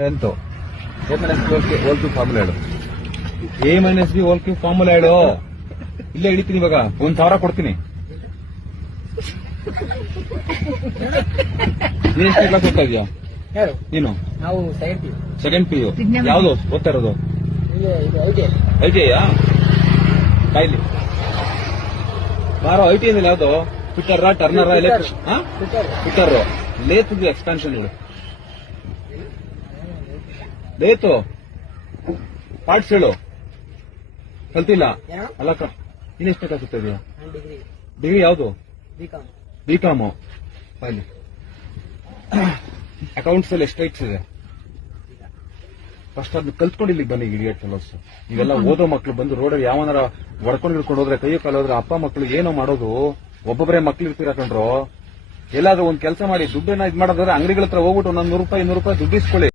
10th A minus B whole cube formula ಹೇಳು. A minus B whole cube formula ಹೇಳು. ಇಲ್ಲೇ ಹಿಡಿತೀನಿ ಇವಾಗ 1,000 ಕೊಡ್ತೀನಿ. ನೀನ್ ಎಷ್ಟು ಕ್ಲಾಸ್ ಓದ್ತಾ ಇದೀಯಾ? ಯಾರು? ನೀನು? ನಾವು ಸೆಕೆಂಡ್ ಪಿ ಯು. ಯಾವ್ದು ಓದ್ತಾ ಇರೋದು? ಐಟಿಐ ಕಾಯ್ಲಿ ಬಾರೋ. ಐಟಿ ಅಂದ್ರೆ ಯಾವ್ದು? Fitter turner fitter lathe expansion ಹೇಳು. ಲೇತು ಪಾರ್ಟ್ಸ್ ಹೇಳು. ಕಲ್ತಿಲ್ಲ ಅಲ್ಲ ಇನ್ನೆಷ್ಟು ಬೇಕಾಗುತ್ತೆ ಇದೆಯಾ? ಡಿಗ್ರಿ ಯಾವ್ದು? ಬಿಕಾಮ್. ಅಲ್ಲಿ ಅಕೌಂಟ್ಸ್ ಅಲ್ಲಿ ಎಷ್ಟು ರೈಟ್ಸ್ ಇದೆ? ಫಸ್ಟ್ ಅದನ್ನ ಕಲ್ತ್ಕೊಂಡು ಇಲ್ಲಿಗೆ ಬನ್ನಿ ಇಡಿಯಟ್ ಫೆಲೋಸ್. ಇವೆಲ್ಲ ಓದೋ ಮಕ್ಳು ಬಂದು ರೋಡಲ್ಲಿ ಯಾವನಾರ ಹೊಡ್ಕೊಂಡು ಹಿಡ್ಕೊಂಡು ಹೋದ್ರೆ ಕೈಯೋ ಕಾಲ ಹೋದ್ರೆ ಅಪ್ಪ ಮಕ್ಳು ಏನೋ ಮಾಡೋದು. ಒಬ್ಬೊಬ್ಬರೇ ಮಕ್ಳು ಇರ್ತೀರ ಕಂಡ್ರು. ಎಲ್ಲಾದ್ರೂ ಒಂದ್ ಕೆಲಸ ಮಾಡಿ ದುಡ್ಡನ್ನ ಇದ್ ಮಾಡೋದಾದ್ರೆ ಅಂಗಡಿಗಳ ಹತ್ರ ಹೋಗ್ಬಿಟ್ಟು ಒಂದೊಂದು ₹100 200 ದುಡ್ಡು ಇಸ್ಕೊಳ್ಳಿ.